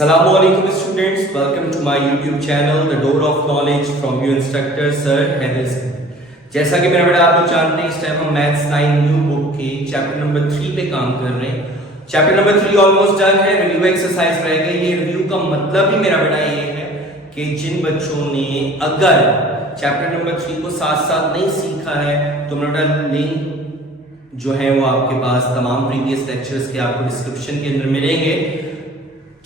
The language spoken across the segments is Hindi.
Assalamualaikum students, welcome to my YouTube channel The Door of Knowledge from your instructor Sir Heather Singh। जैसा कि मेरा बेटा आप लोग जानते हैं, इस टाइम हम मैथ्स 9 न्यू बुक के चैप्टर नंबर 3 पे काम कर रहे हैं। चैप्टर नंबर 3 ऑलमोस्ट डन है, रिव्यू एक्सरसाइज रह गई है। रिव्यू का मतलब ही मेरा बेटा ये है कि जिन बच्चों ने अगर चैप्टर नंबर 3 को साथ साथ नहीं सीखा है तो मेरा बेटा लिंक जो है वो आपके पास तमाम प्रीवियस लेक्चर्स के आपको डिस्क्रिप्शन के अंदर मिलेंगे।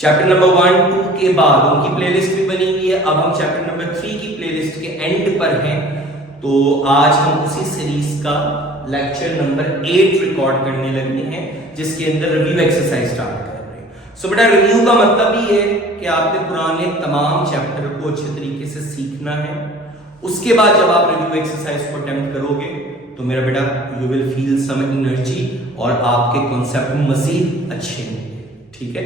चैप्टर नंबर 1, 2 के बाद उनकी प्लेलिस्ट भी बनी हुई है। अब हम चैप्टर नंबर 3 की प्लेलिस्ट के एंड पर हैं, तो आज हम उसी सीरीज का लेक्चर नंबर 8 रिकॉर्ड करने लगे हैं, जिसके अंदर रिव्यू एक्सरसाइज स्टार्ट कर रहे हैं। सो बेटा रिव्यू का मतलब ही है कि आपने पुराने तमाम चैप्टर को अच्छे तरीके से सीखना है। उसके बाद जब आप रिव्यू एक्सरसाइज को अटेम्प्ट करोगे तो मेरा बेटा you will feel some energy और आपके कॉन्सेप्ट मजीद अच्छे होंगे। ठीक है,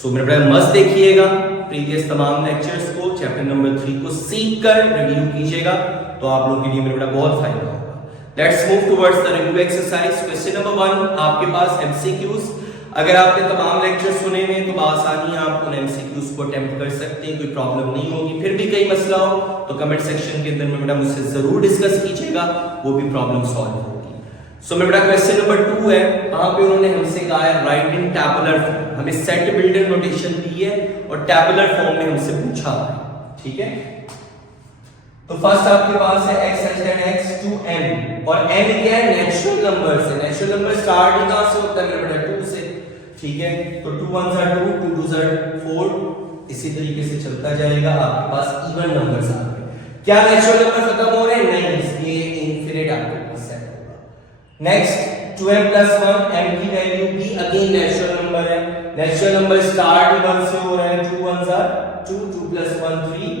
सो मेरे बेटा मस्त देखिएगा प्रीवियस तमाम लेक्चर्स को, चैप्टर नंबर 3 को सीख कर रिव्यू कीजिएगा तो आप लोगों के लिए मेरे बेटा बहुत फायदा होगा। Let's move towards the review exercise. Question number 1 आपके पास एमसीक्यूज। अगर आपने तमाम लेक्चर सुने हैं तो आसानी आप उन एमसीक्यूज को अटेम्प्ट कर सकते हैं, कोई प्रॉब्लम नहीं होगी। फिर भी कोई मसला हो तो कमेंट सेक्शन के अंदर में बेटा मुझसे जरूर डिस्कस कीजिएगा, वो भी प्रॉब्लम सॉल्व होगी। सो मेरा बेटा क्वेश्चन नंबर 2 है, वहां पे उन्होंने हमसे कहा है राइट इन टैबुलर फॉर्म। हमें सेट बिल्डर नोटेशन दी है और टैबुलर फॉर्म में हमसे पूछा है। ठीक है, तो फर्स्ट आपके पास है x x to n, और n क्या है? नेचुरल नंबर से। नेचुरल नंबर स्टार्ट ही कहां से होता है मेरा बेटा? 2 से। ठीक है, तो 2 1 are 2, 2 2 are 4, इसी तरीके से चलता जाएगा। आपके पास इवन नंबर्स आ गए। क्या नेचुरल नंबर खत्म हो रहे हैं? नहीं, इसलिए इनफिनिट आपके पास सेट होगा। नेक्स्ट 2m plus 1, m की वैल्यू भी अगेन नेचुरल नंबर है। नेचुरल नंबर स्टार्ट 1 से हो रहा है। 2 1s are 2, 2 plus 1 3,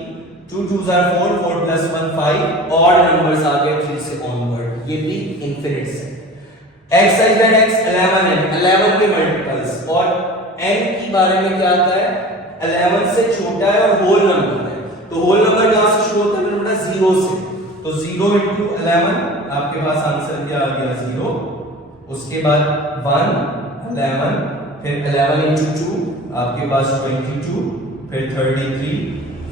2 2s are 4, 4 plus 1 5, odd numbers आ गए 3 से ऑनवर्ड, ये भी इनफिनिट से। x such that x 11 है, 11 के मल्टीपल्स, और n के बारे में क्या आता है? 11 से छोटा है और होल नंबर है, तो होल नंबर कहां से शुरू होता है मेरा बेटा? 0 से। तो 0 into 11 आपके पास आंसर क्या आ गया? 0। उसके बाद 1 11, फिर 11 into 2 आपके पास 22, फिर 33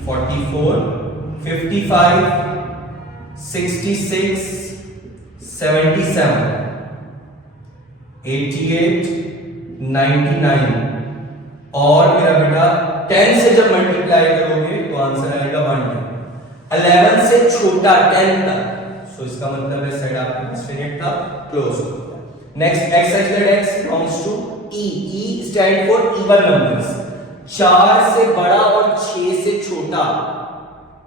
44 55 66 77 88 99, और मेरा बेटा 10 से जब मल्टीप्लाई करोगे तो आंसर आएगा 110। 11 से छोटा 10 तक, सो इसका मतलब है सेट आपके पास फिनिट था, क्लोज हो गया। Next x such that x belongs to e, e stand for even numbers, 4 से बड़ा और 6 से छोटा।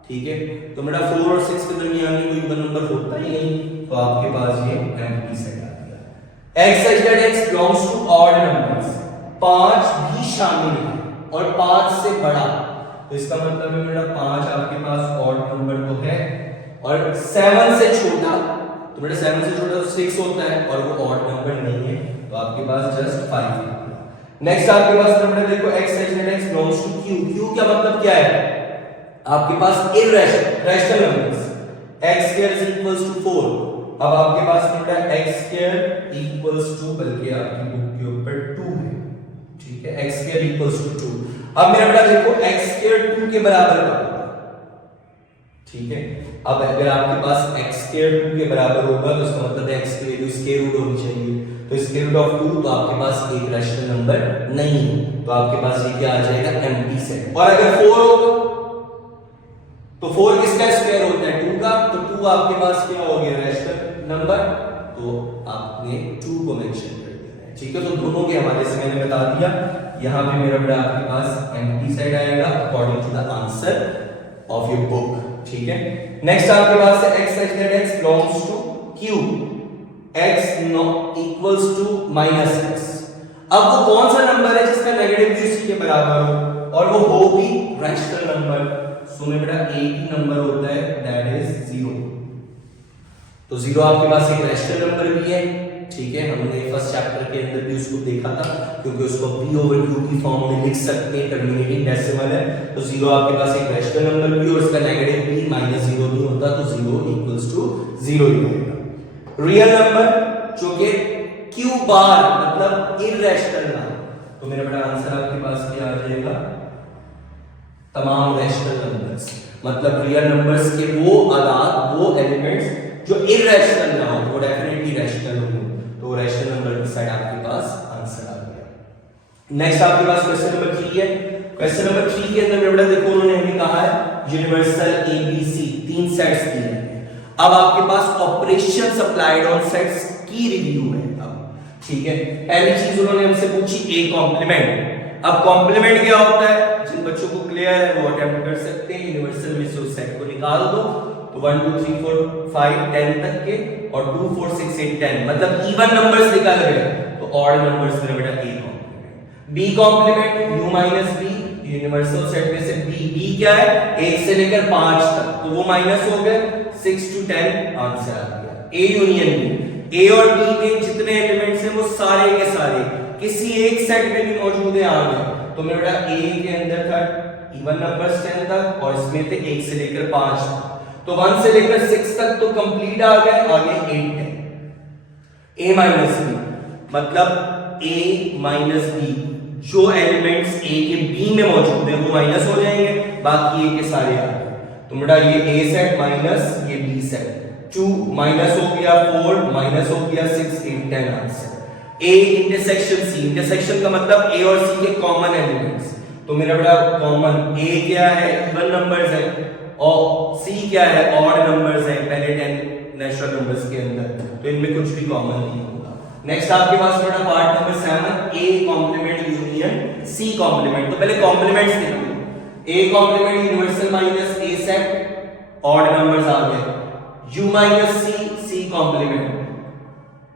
ठीक है, तो मेरा 4 और 6 के दरमियान में कोई इवन नंबर होता ही नहीं, तो आपके पास ये एम्प्टी सेट आ गया। x such that x belongs to odd numbers, 5 भी शामिल है और 5 से बड़ा, तो इसका मतलब है मेरा 5 आपके पास ऑड नंबर तो है, और 7 से छोटा, तो मेरा 7 से छोटा तो 6 होता है और वो ऑड नंबर नहीं है, तो आपके पास जस्ट 5 है। नेक्स्ट आपके पास नंबर देखो x such that x belongs to q। q का मतलब क्या है? आपके पास irrational numbers, x square is equals to 4। अब आपके पास बेटा x square equals to, बल्कि आपकी बुक के ऊपर 2 है। ठीक है, x square equals to 2। अब मेरा बेटा देखो x square 2 के बराबर का होगा। ठीक है, अब अगर आपके पास x square 2 के बराबर होगा तो इसका मतलब है x की वैल्यू स्क्वायर रूट होनी चाहिए, तो स्क्वायर रूट ऑफ 2, तो आपके पास एक रैशनल नंबर नहीं है, तो आपके पास ये क्या आ जाएगा? Empty set. और अगर 4 होगा तो 4 किसका स्क्वायर होता है? 2 का, तो 2 आपके पास क्या हो गया? रैशनल नंबर, तो आपने 2 को मेंशन कर दिया है। ठीक है, तो दोनों के हवाले से मैंने बता दिया। यहां पे मेरा बेटा आपके पास एम्प्टी सेट आएगा according to the answer of your book. ठीक है, नेक्स्ट आपके पास है x such that x belongs to q, x not equals to -x। अब वो कौन सा नंबर है जिसका नेगेटिव भी उसी के बराबर हो और वो हो भी रैशनल नंबर? सो मेरा बेटा एक ही नंबर होता है, दैट इज 0। तो 0 आपके पास एक रैशनल नंबर भी है। ठीक है, हमने फर्स्ट चैप्टर के अंदर भी उसको देखा था, क्योंकि उसको p/q की फॉर्म में लिख सकते हैं, टर्मिनेटिंग डेसिमल है, तो 0 आपके पास एक रैशनल नंबर भी और इसका नेगेटिव भी -0 नहीं होता, तो 0 equals to 0 ही होगा। रियल नंबर जो कि q बार मतलब इररेशनल ना, तो मेरा बेटा आंसर आपके पास क्या आ जाएगा? तमाम रैशनल नंबर्स, मतलब रियल नंबर्स के वो आदाद, वो एलिमेंट्स जो इरैशनल ना हो, वो डेफिनेटली रैशनल हो, तो रैशनल नंबर की साइड आपके पास आंसर आ गया। नेक्स्ट आपके पास क्वेश्चन नंबर 3 है। क्वेश्चन नंबर 3 के अंदर बेटा देखो उन्होंने हमें कहा है यूनिवर्सल एबीसी 3 सेट्स दिए हैं। अब आपके पास ऑपरेशंस अप्लाइड ऑन सेट्स की रिव्यू है। अब ठीक है, पहली चीज उन्होंने हमसे पूछी ए कॉम्प्लीमेंट। अब कॉम्प्लीमेंट क्या होता है, जिन बच्चों को क्लियर है वो अटेम्प्ट कर सकते हैं। यूनिवर्सल में से उस सेट को निकाल दो, तो 1 2 3 4 5 10 तक के, और 2 4 6 8 10 मतलब इवन नंबर्स निकल गए, तो ऑड नंबर्स में बेटा A complement. B complement U minus B, universal set में से बी क्या है 1 से लेकर 5 तक, तो वो माइनस हो गए, 6 to 10 आंसर आ गया। ए यूनियन बी, ए और बी में जितने एलिमेंट्स हैं वो सारे के सारे किसी एक सेट में भी मौजूद है आ गए, तो मेरा बेटा ए के अंदर था इवन नंबर्स 10 तक, और इसमें थे 1 से लेकर 5 तक, तो 1 से लेकर 6 तक तो कंप्लीट आ गए, आगे 8 है। ए माइनस बी मतलब ए माइनस बी, जो एलिमेंट्स ए के बी में मौजूद है वो माइनस हो जाएंगे, बाकी ए के सारे आ गए, तो बेटा ये ए सेट माइनस ये बी सेट, 2 माइनस हो गया 4 माइनस हो गया 6 8 10 answer. A intersection C, intersection का मतलब ए और सी के कॉमन एलिमेंट्स, तो मेरा बेटा कॉमन ए क्या है इवन नंबर्स है, और सी क्या है ऑड नंबर्स है, पहले 10 नेचुरल नंबर्स के अंदर, तो इनमें कुछ भी कॉमन नहीं होगा। नेक्स्ट आपके पास बेटा part number 7 A complement union C complement. तो पहले कॉम्प्लीमेंट्स देखो, A complement universal minus A set odd numbers आ गए, U minus C C complement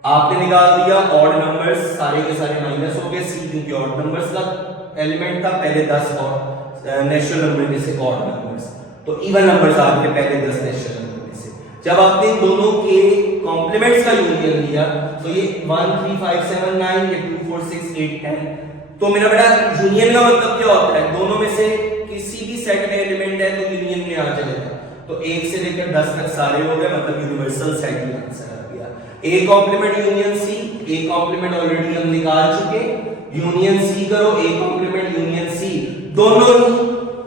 आपने निकाल दिया ऑड नंबर्स सारे के सारे माइनस हो गए, सी क्योंकि ऑड नंबर्स का एलिमेंट था, पहले 10 और नेचुरल नंबर में से ऑड नंबर्स, तो इवन नंबर्स आ गए पहले 10 नेचुरल नंबर में से। जब आपने दोनों के कॉम्प्लीमेंट्स का यूनियन लिया तो ये 1 3 5 7 9 ये 2 4 6 8 10, तो मेरा बेटा यूनियन का मतलब क्या होता है, दोनों में से किसी भी सेट में एलिमेंट है तो यूनियन में आ जाएगा, तो 1 से लेकर 10 तक सारे हो गए, मतलब यूनिवर्सल सेट ही आंसर आ गया। A complement union C, A complement already हम निकाल चुके, यूनियन सी करो, ए कॉम्प्लीमेंट यूनियन सी, दोनों ही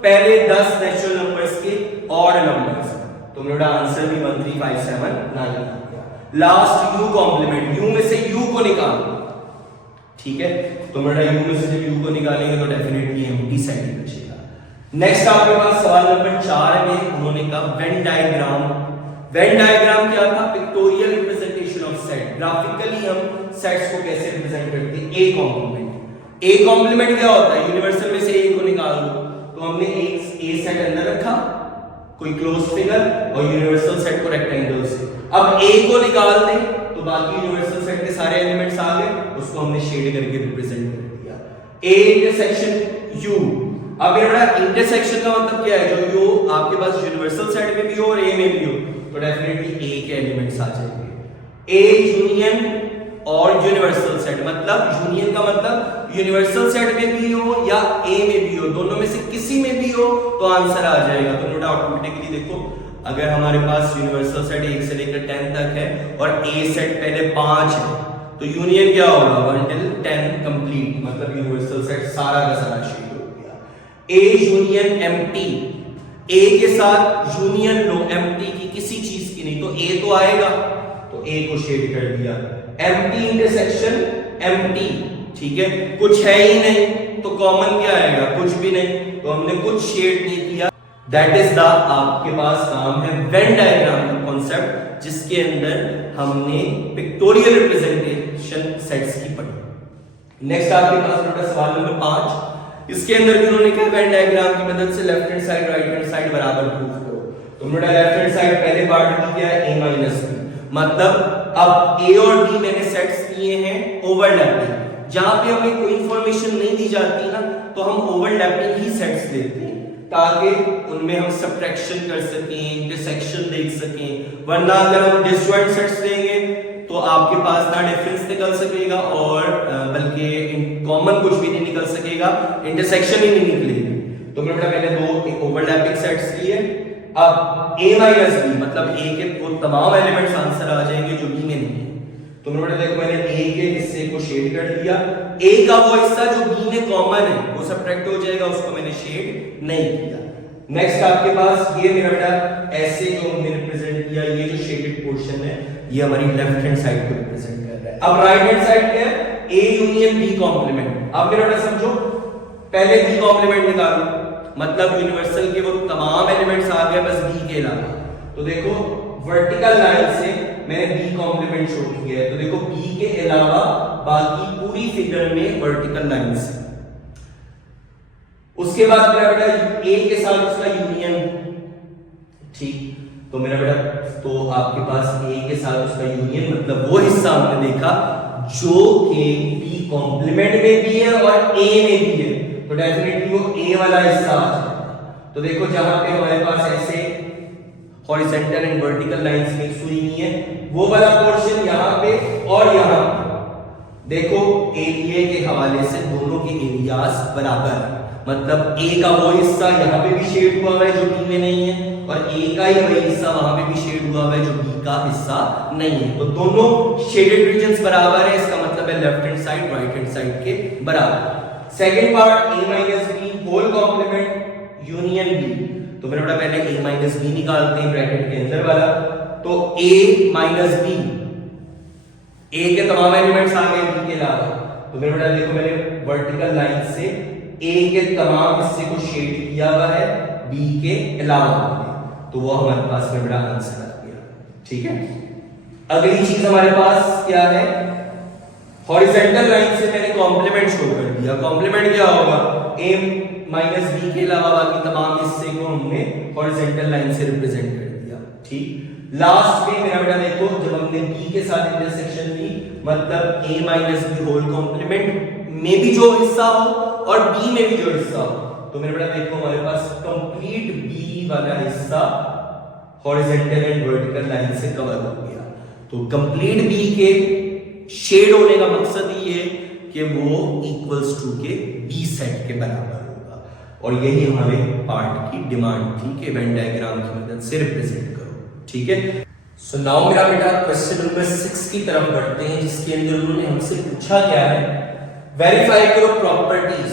पहले 10 नेचुरल नंबर्स के ऑड नंबर्स, तो मेरा आंसर भी 1 3 5 7 9 आ गया। लास्ट यू कॉम्प्लीमेंट, यू में से यू को निकालो, ठीक है, तो मेरा यू में से जब यू को निकालेंगे तो डेफिनेटली एम्प्टी सेट ही बचेगा। नेक्स्ट आपके पास सवाल नंबर 4 में उन्होंने कहा वेन डायग्राम। वेन डायग्राम क्या था, pictorial representation of set, graphically हम सेट्स को कैसे रिप्रेजेंट करते हैं। ए कॉम्प्लीमेंट, ए कॉम्प्लीमेंट क्या होता है, यूनिवर्सल में से ए को निकाल दो, तो हमने एक ए सेट अंदर रखा कोई क्लोज फिगर और यूनिवर्सल सेट को रेक्टेंगल से, अब ए को निकाल दें तो बाकी यूनिवर्सल सेट के सारे एलिमेंट्स आ गए, उसको हमने शेड करके रिप्रेजेंट कर दिया। ए इंटरसेक्शन यू, अब मेरा इंटरसेक्शन का मतलब क्या है, जो यू आपके पास यूनिवर्सल सेट में भी हो और ए में भी हो, तो डेफिनेटली ए के एलिमेंट्स आ जाएंगे। ए यूनियन और यूनिवर्सल सेट, मतलब यूनियन का मतलब यूनिवर्सल सेट में भी हो या ए में भी हो, दोनों में से किसी में भी हो तो आंसर आ जाएगा। तो नोट ऑटोमेटिकली देखो, अगर हमारे पास यूनिवर्सल सेट 1 से लेकर 10 तक है और ए सेट पहले 5 है, तो यूनियन क्या होगा 1 till 10 कंप्लीट, मतलब यूनिवर्सल सेट सारा का सारा शेड हो गया। ए यूनियन एम्प्टी, ए के साथ यूनियन लो एम्प्टी की, किसी चीज की नहीं, तो ए तो आएगा, तो ए को शेड कर दिया। एम्प्टी इंटरसेक्शन एम्प्टी, ठीक है, कुछ है ही नहीं तो कॉमन क्या आएगा, कुछ भी नहीं, तो हमने कुछ शेड नहीं किया। दैट इज द आपके पास काम है वेन डायग्राम का कॉन्सेप्ट, जिसके अंदर हमने पिक्टोरियल रिप्रेजेंटेशन सेट्स की पढ़ी। नेक्स्ट आपके पास बेटा सवाल नंबर 5, इसके अंदर भी उन्होंने कहा वेन डायग्राम की मदद से left hand side right hand side बराबर प्रूव करो। तो बेटा लेफ्ट हैंड साइड पहले पार्ट में क्या है, a माइनस बी, मतलब अब ए और डी मैंने सेट्स दिए हैं ओवरलैपिंग, जहां पे हमें कोई इंफॉर्मेशन नहीं दी जाती ना, तो हम ओवरलैपिंग ही सेट्स लेते हैं ताकि उनमें हम सबट्रैक्शन कर सकें, इंटरसेक्शन देख सकें, वरना अगर हम डिसजॉइंट सेट्स लेंगे तो आपके पास ना डिफरेंस निकल सकेगा और बल्कि कॉमन कुछ भी नहीं निकल सकेगा, इंटरसेक्शन ही नहीं निकलेगी। तो मैंने पहले दो ओवरलैपिंग सेट्स लिए, अब a माइनस बी मतलब a के वो तमाम एलिमेंट्स आंसर आ जाएंगे जो b में नहीं है। तो देखो मैंने a के हिस्से को शेड कर दिया, a का वो हिस्सा जो b में कॉमन है वो सबट्रैक्ट हो जाएगा, उसको मैंने शेड नहीं किया। नेक्स्ट आपके पास ये मेरा बेटा ऐसे जो हमने रिप्रेजेंट किया, ये जो शेडेड पोर्शन है ये हमारी लेफ्ट हैंड साइड को रिप्रेजेंट कर रहा है। अब राइट हैंड साइड क्या है? A union B complement. अब मेरा बेटा समझो, पहले B कॉम्प्लीमेंट निकालो, मतलब यूनिवर्सल के वो तमाम एलिमेंट्स आ गए बस B के अलावा। तो देखो वर्टिकल लाइन से मैंने B कॉम्प्लीमेंट शो किया है, तो देखो B के अलावा बाकी पूरी फिगर में वर्टिकल लाइंस। उसके बाद मेरा बेटा A के साथ उसका यूनियन, ठीक, तो मेरा बेटा तो आपके पास A के साथ उसका यूनियन मतलब वो हिस्सा हमने देखा जो कि B कॉम्प्लीमेंट में भी है और A में भी है, तो डेफिनेटली वो A वाला हिस्सा आ जाएगा। तो देखो जहां पे हमारे पास ऐसे horizontal and vertical lines mix हुई है, वो वाला पोर्शन यहाँ पे और यहाँ पे देखो एरिया के हवाले से दोनों के एरियाज बराबर है, मतलब A का वो हिस्सा यहाँ पे भी शेड हुआ है जो B में नहीं है, और A का ही वही हिस्सा वहां पे भी शेड हुआ है जो B का हिस्सा नहीं है। तो दोनों शेडेड रीजन्स बराबर है, इसका मतलब है left hand side right hand side के बराबर। Second part A minus B whole complement union B। तो मेरा बेटा पहले A माइनस B निकालते हैं ब्रैकेट के अंदर वाला, तो A माइनस B, A के तमाम एलिमेंट्स आ गए B के अलावा, तो मेरा बेटा देखो मैंने वर्टिकल लाइन से A के तमाम हिस्से को शेड किया हुआ है B के अलावा, तो वो हमारे पास में बड़ा आंसर आ गया। ठीक है, अगली चीज हमारे पास क्या है? हॉरिजॉन्टल लाइन से मैंने कॉम्प्लीमेंट शो कर दिया। कॉम्प्लीमेंट क्या होगा? A माइनस B के अलावा बाकी तमाम हिस्से को हमने हॉरिजॉन्टल लाइन से रिप्रेजेंट कर दिया। ठीक, लास्ट में मेरा बेटा देखो जब हमने B के साथ इंटरसेक्शन ली, मतलब A minus B whole complement में भी जो हिस्सा हो और B में भी जो हिस्सा हो, तो मेरा बेटा देखो हमारे पास कंप्लीट B वाला हिस्सा हॉरिजॉन्टल एंड वर्टिकल लाइन से कवर हो गया। तो कंप्लीट B के शेड होने का मकसद ये है कि वो इक्वल्स टू के B सेट के बराबर होगा, और यही हमारे पार्ट की डिमांड थी कि वेन डायग्राम की मदद से रिप्रेजेंट करो। ठीक है, सो नाउ मेरा बेटा क्वेश्चन नंबर 6 की तरफ बढ़ते हैं, जिसके अंदर उन्होंने हमसे पूछा क्या है, वेरीफाई करो प्रॉपर्टीज।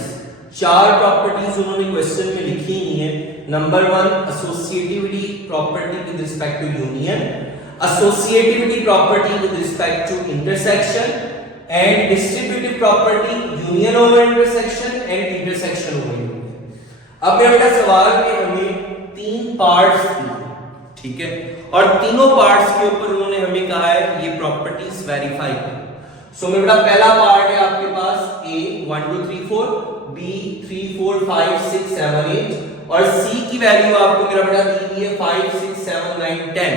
4 प्रॉपर्टीज उन्होंने क्वेश्चन में लिखी ही है। Number 1 associativity property with respect to union, associativity property with respect to intersection, and distributive property union over intersection and intersection over union. अब मेरा बेटा सवाल में हमें 3 पार्ट्स दिए, ठीक है, और तीनों पार्ट्स के ऊपर उन्होंने हमें कहा है ये प्रॉपर्टीज वेरीफाई करो। सो मेरा बेटा पहला पार्ट है आपके पास A 1 2 3 4, B 3 4 5 6 7 8, और C की वैल्यू आपको मेरा बेटा दी हुई है 5 6 7 9 10।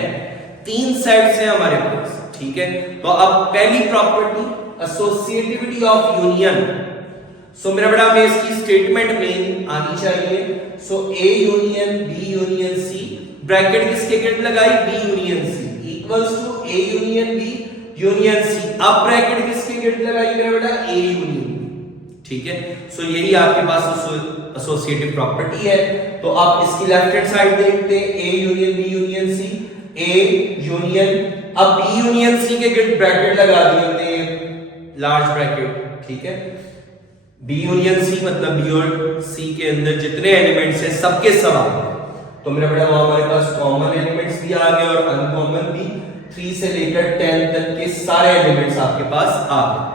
3 सेट्स हैं हमारे पास। ठीक है, तो अब पहली property associativity of union. So मेरा बेटा हमें इसकी स्टेटमेंट में आनी चाहिए। So A union B union C, bracket किसके गिर्द लगाई? B union C equals to A union B union C। अब ब्रैकेट किसके गिर्द लगाई मेरा बेटा? A union B। ठीक है, सो यही आपके पास एसोसिएटिव प्रॉपर्टी है। तो आप इसकी लेफ्ट हैंड साइड देखते हैं, A union B union C, A union, अब B यूनियन C के गिर्द ब्रैकेट लगा दिए हमने, लार्ज ब्रैकेट। ठीक है, B यूनियन C मतलब B और C के अंदर जितने एलिमेंट्स हैं सबके सब आ गए। तो मेरा बेटा वो हमारे पास कॉमन एलिमेंट्स भी आ गए और अनकॉमन भी। 3 से लेकर 10 तक के सारे एलिमेंट्स आपके पास आ गए।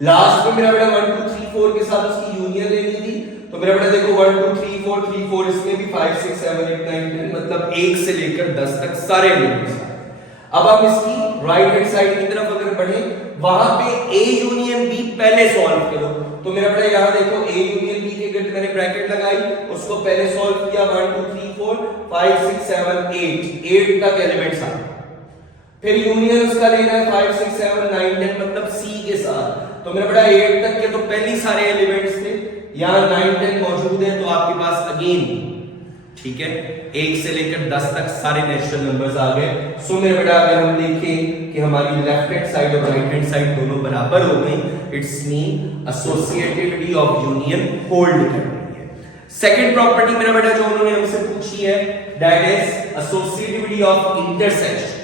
लास्ट में मेरा बेटा 1 2 3 4 के साथ उसकी यूनियन लेनी थी, तो मेरा बेटा देखो 1 2 3 4 3 4, इसमें भी 5 6 7 8 9 10, मतलब 1 से लेकर 10 तक सारे एलिमेंट्स। अब आप इसकी राइट हैंड साइड की तरफ अगर बढ़े, वहां पे A यूनियन B पहले सॉल्व करो। तो मेरा बेटा यहां देखो A यूनियन B के गिर्द मैंने ब्रैकेट लगाई, उसको पहले सॉल्व किया, 1 2 3 4 5 6 7 8 तक एलिमेंट्स आ गए। फिर यूनियन उसका लेना है 5 6 7 9 10, मतलब C के साथ। तो मेरा बेटा 8 तक के तो पहले सारे एलिमेंट्स थे, यहां 9 10 मौजूद है, तो आपके पास अगेन, ठीक है, 1 से लेकर 10 तक सारे नेचुरल नंबर्स आ गए। सो मेरे बेटा अगर हम देखें कि हमारी लेफ्ट हैंड साइड और राइट हैंड साइड दोनों बराबर हो गई, it's mean associativity of union hold कर रही है। सेकंड प्रॉपर्टी मेरा बेटा जो उन्होंने हमसे पूछी है, that is associativity of intersection.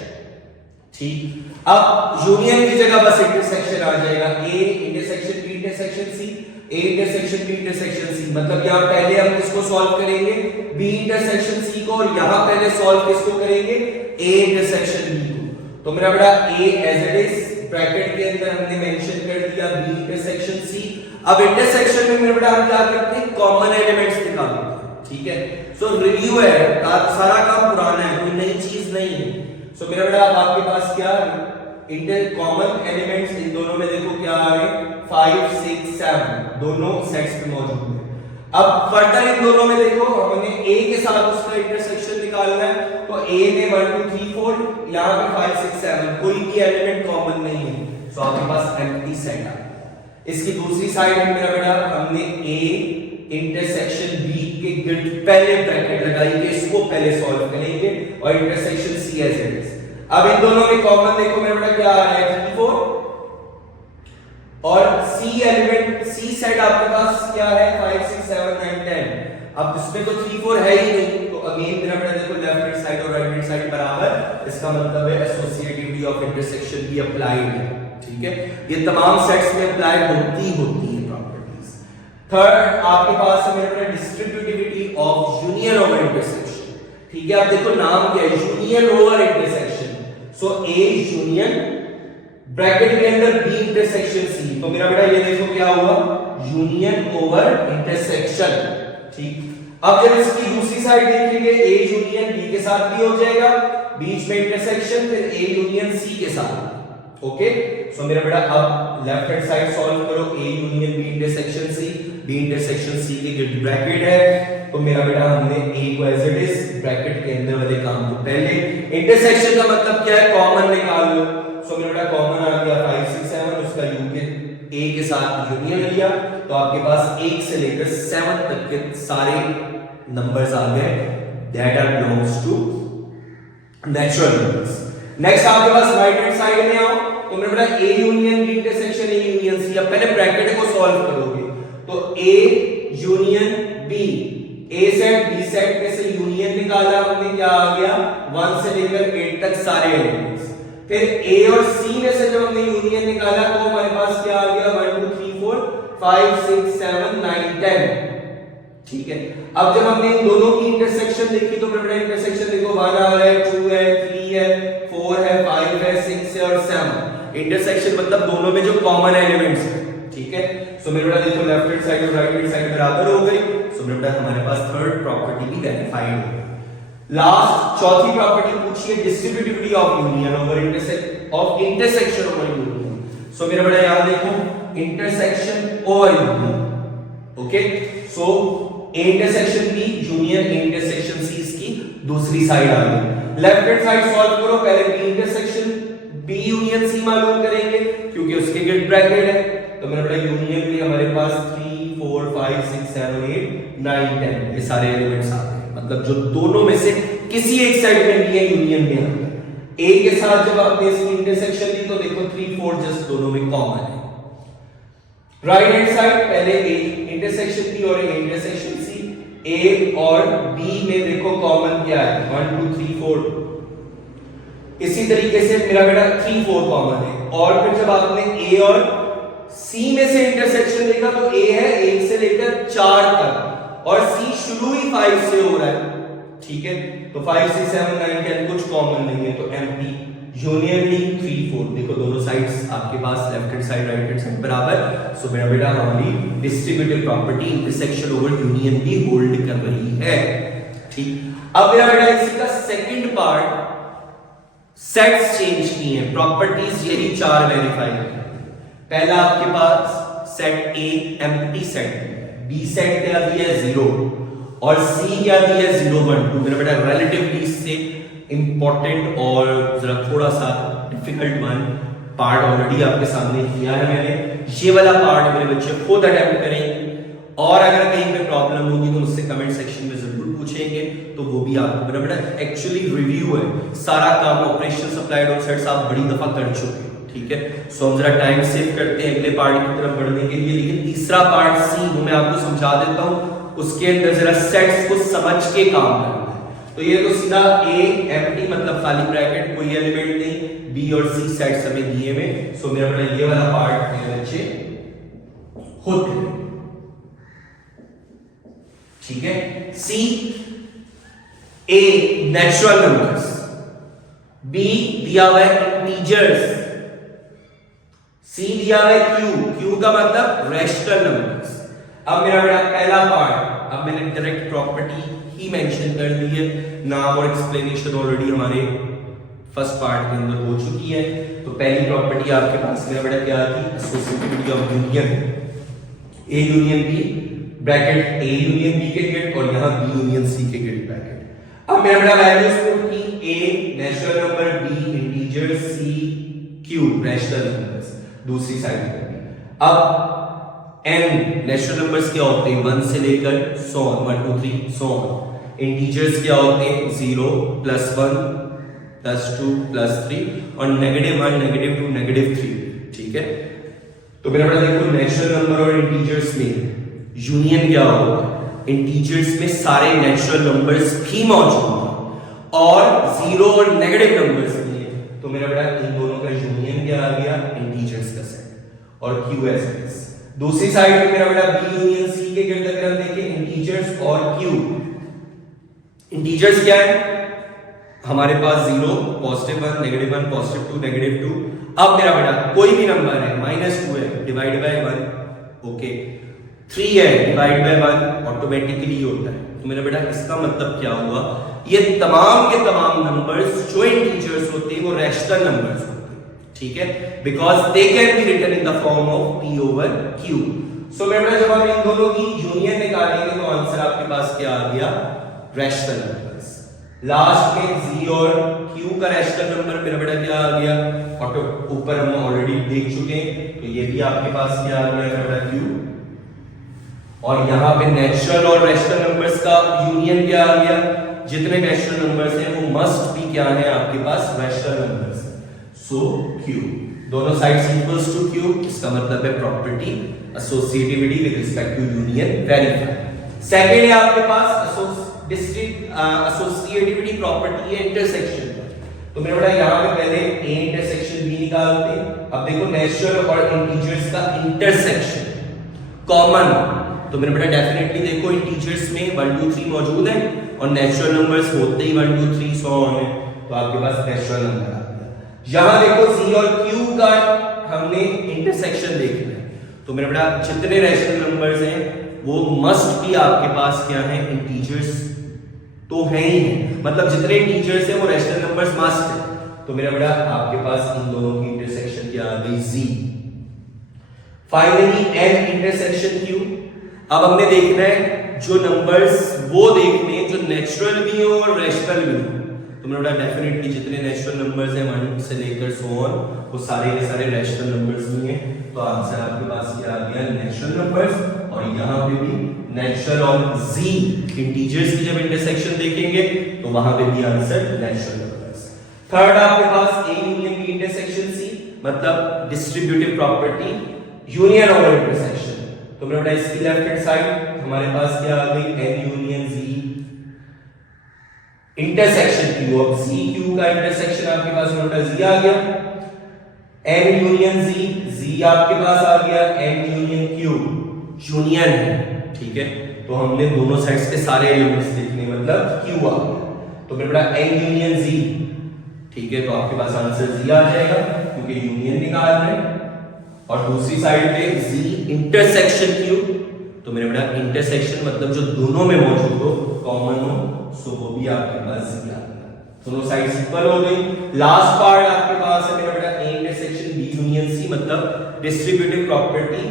ठीक, अब यूनियन की जगह बस इंटरसेक्शन आ जाएगा, A intersection B intersection C, A intersection B intersection C, मतलब यहाँ पहले हम किसको सॉल्व करेंगे B इंटरसेक्शन C को, और यहाँ पहले सॉल्व किसको करेंगे A इंटरसेक्शन B को। तो मेरा बेटा A as it is bracket के अंदर हमने मेंशन कर दिया B इंटरसेक्शन C। अब इंटरसेक्शन में मेरा बेटा हम क्या करते हैं, कॉमन एलिमेंट्स निकालते हैं, ठीक है। सो रिव्यू है, सारा काम पुराना है, कोई नई चीज नहीं है। सो मेरा बेटा अब आपके पास क्या इंटर कॉमन एलिमेंट्स इन दोनों में देखो क्या आ रहे, 5 6 7 दोनों सेट्स में मौजूद है। अब फर्दर इन दोनों में देखो हमने A के साथ उसका इंटरसेक्शन निकालना है, तो A में 1 2 3 4, यहाँ पे 5 6 7 कोई भी एलिमेंट कॉमन नहीं है, सो आपके पास एम्प्टी सेट है। इसकी दूसरी साइड में मेरा बेटा हमने A इंटरसेक्शन B के गिर्द पहले ब्रैकेट लगाई कि इसको पहले सॉल्व करेंगे, और intersection C as it is. अब इन दोनों में कॉमन देखो मेरा बेटा क्या आ रहा है 3 4, और C एलिमेंट C सेट आपके पास क्या है 5 6 7 9 10। अब इसमें तो 3 4 है ही नहीं, तो अगेन मेरा बेटा देखो लेफ्ट हैंड साइड और राइट हैंड साइड बराबर, इसका मतलब है एसोसिएटिविटी ऑफ इंटरसेक्शन भी अप्लाइड है, ठीक है। ये तमाम सेट्स में अप्लाई होती है प्रॉपर्टीज। थर्ड आपके पास है मेरा बेटा distributivity of union over intersection, ठीक है। आप देखो नाम क्या है, union over intersection. So A union bracket के अंदर B इंटरसेक्शन C, तो मेरा बेटा ये देखो क्या हुआ यूनियन ओवर इंटरसेक्शन, ठीक। अब जब इसकी दूसरी साइड देखेंगे A यूनियन B के साथ भी हो जाएगा, बीच में इंटरसेक्शन, फिर A यूनियन C के साथ, ओके। सो मेरा बेटा अब लेफ्ट हैंड साइड सॉल्व करो, A union B intersection C, B intersection C के गिर्द ब्रैकेट है, तो मेरा बेटा हमने A को एज इट इज ब्रैकेट के अंदर वाले काम को पहले, इंटरसेक्शन का मतलब क्या है कॉमन निकाल लो। सो मेरा बेटा कॉमन आ गया 5 6 7, उसका U के A के साथ यूनियन लिया, तो आपके पास 1 से लेकर 7 तक के सारे नंबर्स आ गए that are belongs to natural numbers. Next आपके पास राइट हैंड साइड में आओ, तो मेरा बेटा A union B intersection A union C, अब पहले ब्रैकेट को सॉल्व करोगे, तो A union B, A set B set में से यूनियन निकाला हमने, क्या आ गया 1 से लेकर 8 तक सारे एलिमेंट्स। फिर A और C में से जब हमने यूनियन निकाला तो हमारे पास क्या आ गया 1 2 3 4 5 6 7 9 10, ठीक है। अब जब हमने इन दोनों की इंटरसेक्शन देखी तो मेरा इंटरसेक्शन देखो 1 आ रहा है, 2 है, 3 है, 4 है, 5 है, 6 है और 7। इंटरसेक्शन मतलब दोनों में जो कॉमन एलिमेंट्स है, ठीक है। सो मेरे बेटा देखो लेफ्ट हैंड साइड और राइट हैंड साइड बराबर हो गई, सो मेरे बेटा हमारे पास थर्ड प्रॉपर्टी भी वेरीफाइड हो गई। लास्ट चौथी प्रॉपर्टी पूछिए distributivity of union over intersection over union. So मेरा बेटा यहां देखो intersection over union, okay. So A intersection B union A intersection C इसकी दूसरी साइड आ गई। लेफ्ट हैंड साइड सॉल्व करो, पहले B intersection B union C मालूम करेंगे क्योंकि उसके गिर्द ब्रैकेट है, तो मेरा बेटा यूनियन भी हमारे पास 3 4 5 6 7 8 9 10 ये सारे एलिमेंट्स आते हैं, मतलब जो दोनों में से किसी एक साइड में भी है यूनियन में आता है। A के साथ जब आपने इसकी इंटरसेक्शन ली तो देखो 3 4 जस्ट दोनों में कॉमन है। राइट हैंड साइड पहले A इंटरसेक्शन B और A इंटरसेक्शन C, A और B में देखो कॉमन क्या है 1 2 3 4, इसी तरीके से मेरा बेटा 3 4 कॉमन है। और फिर जब आपने A और C में से इंटरसेक्शन देखा तो A है 1 से लेकर 4 तक और C शुरू ही 5 से हो रहा है, ठीक है। तो 5 6 7 9 10 कुछ कॉमन नहीं है, तो एम्प्टी यूनियनली 3 4 देखो दोनों साइड्स आपके पास left hand side right hand side बराबर। सो मेरा बेटा हमारी distributive property intersection over union भी होल्ड कर रही है, ठीक। अब मेरा बेटा इसका सेकंड पार्ट सेट्स चेंज किए हैं, प्रॉपर्टीज यही 4 वेरीफाई की। पहला आपके पास set A empty set, B set क्या दिया है 0 और C क्या दिया है 0 1 2। मेरा बेटा रिलेटिवली इससे इंपॉर्टेंट और जरा थोड़ा सा डिफिकल्ट वन पार्ट ऑलरेडी आपके सामने किया है मैंने, ये वाला पार्ट मेरे बच्चे खुद अटेम्प्ट करेंगे और अगर कहीं पे प्रॉब्लम होगी तो मुझसे कमेंट सेक्शन में जरूर पूछेंगे, तो वो भी आपको मेरा बेटा एक्चुअली रिव्यू है, सारा काम ऑपरेशन अप्लाइड और सेट्स आप बड़ी दफा कर चुके हैं, ठीक है। सो हम जरा टाइम सेव करते हैं अगले पार्ट की तरफ बढ़ने के लिए, लेकिन तीसरा पार्ट C वो मैं आपको समझा देता हूं, उसके अंदर जरा सेट्स को समझ के काम करना है। तो ये तो सीधा A एम्प्टी मतलब खाली ब्रैकेट कोई एलिमेंट नहीं, B और C सेट्स हमें दिए हुए, सो मेरा बेटा ये वाला पार्ट मेरे बच्चे खुद ठीक है। सी ए नेचुरल नंबर्स, बी दिया हुआ है इंटीजर्स, सी दिया हुआ है क्यू, क्यू का मतलब रैशनल नंबर्स। अब मेरा बेटा पहला पार्ट, अब मैंने डायरेक्ट प्रॉपर्टी ही मेंशन कर दी है, नाम और एक्सप्लेनेशन ऑलरेडी हमारे फर्स्ट पार्ट के अंदर हो चुकी है। तो पहली प्रॉपर्टी आपके पास मेरा बेटा क्या थी, associativity of union, A union B bracket A union B के गेट और यहां बी यूनियन सी के गेट ब्रैकेट। अब मेरा बेटा वैल्यूज पुट की, A natural number, B integer, C Q rational numbers दूसरी साइड पर। अब n नेचुरल नंबर्स क्या होते हैं 1 से लेकर 100 1 2 3 100, इंटीजर्स क्या होते हैं 0 +1 +2 +3 और -1 -2 -3, ठीक है। तो मेरा बेटा देखो नेचुरल नंबर और इंटीजर्स में यूनियन क्या होगा, इंटीजर्स में सारे नेचुरल नंबर्स भी मौजूद हैं और 0 और नेगेटिव नंबर्स भी हैं। तो मेरा बेटा इन दोनों का यूनियन क्या आ गया, इंटीजर्स का सेट और क्यू एस। दूसरी साइड पे मेरा बेटा बी यूनियन सी के गिर्द अगर हम देखें इंटीजर्स और क्यू, इंटीजर्स क्या है हमारे पास 0 +1 -1 +2 -2। अब मेरा बेटा कोई भी नंबर है -2 है डिवाइड बाय 1, ओके 3 है डिवाइड बाय 1 ऑटोमेटिकली होता है। तो मेरा बेटा इसका मतलब क्या हुआ, ये तमाम के तमाम नंबर्स जो इंटीजर्स होते हैं वो रैशनल नंबर्स होते हैं, ठीक है, because they can be written in the form of p over q। So मेरा बेटा जब हम इन दोनों की यूनियन निकालेंगे तो आंसर आपके पास क्या आ गया, रैशनल नंबर्स। लास्ट में z और q का रैशनल नंबर मेरा बेटा क्या आ गया, ऑटो ऊपर हम ऑलरेडी देख चुके हैं, तो ये भी आपके पास क्या आ गया मेरा बेटा q, और यहां पे नेचुरल और रैशनल नंबर्स का यूनियन क्या आ गया, जितने नेचुरल नंबर्स हैं वो मस्ट भी क्या है आपके पास रैशनल नंबर्स, सो q दोनों साइड्स इक्वल्स टू q, इसका मतलब है property associativity with respect to union verify. Second है आपके पास एसोसिएटिविटी प्रॉपर्टी है इंटरसेक्शन। तो मेरा बेटा यहां पे पहले a इंटरसेक्शन b निकालते हैं। अब देखो नेचुरल और इंटीजर्स का इंटरसेक्शन कॉमन, तो मेरा बेटा डेफिनेटली देखो इंटीजर्स में 1 2 3 मौजूद है और नेचुरल नंबर्स होते ही 1 2 3 100 है, तो आपके पास नेचुरल नंबर आ गया। यहां देखो c और q का हमने इंटरसेक्शन देखना है, तो मेरा बेटा जितने रैशनल नंबर्स हैं वो मस्ट भी आपके पास क्या है, इंटीजर्स तो है ही है, मतलब जितने इंटीजर्स हैं वो रैशनल नंबर्स मस्ट है। तो मेरा बेटा आपके पास इन दोनों की इंटरसेक्शन क्या आ गई, z। Finally n intersection q। अब हमने देखना है जो नंबर्स वो देखने जो नेचुरल भी हो और रैशनल भी हो। तो मेरा बेटा डेफिनेटली जितने नेचुरल नंबर्स हैं 1 से लेकर 100 वो सारे के सारे रैशनल नंबर्स भी हैं, तो आंसर आपके पास क्या आ गया, नेचुरल नंबर्स। और यहां पे भी नेचुरल और z इंटीजर्स की जब इंटरसेक्शन देखेंगे तो वहां पे भी आंसर नेचुरल नंबर्स। थर्ड आपके पास a union b intersection c, मतलब डिस्ट्रीब्यूटिव प्रॉपर्टी यूनियन और इंटरसेक्शन। तो मेरा बेटा इसकी लेफ्ट हैंड साइड हमारे पास क्या आ गई, n union z intersection q। अब z q का इंटरसेक्शन आपके पास मेरा बेटा z आ गया, n यूनियन z आपके पास आ गया, n यूनियन q यूनियन है, ठीक है। तो हमने दोनों साइड्स के सारे एलिमेंट्स देखने, मतलब q आ गया। तो मेरा बेटा n यूनियन z, ठीक है, तो आपके पास आंसर z आ जाएगा क्योंकि यूनियन निकाल रहे हैं। और दूसरी साइड पे z इंटरसेक्शन q, तो मेरे बेटा इंटरसेक्शन मतलब जो दोनों में मौजूद हो, कॉमन हो, सो वो भी आपके पास z आ गया। दोनों साइड्स इक्वल हो गई। लास्ट पार्ट आपके पास है मेरा बेटा a intersection b union c, मतलब distributive property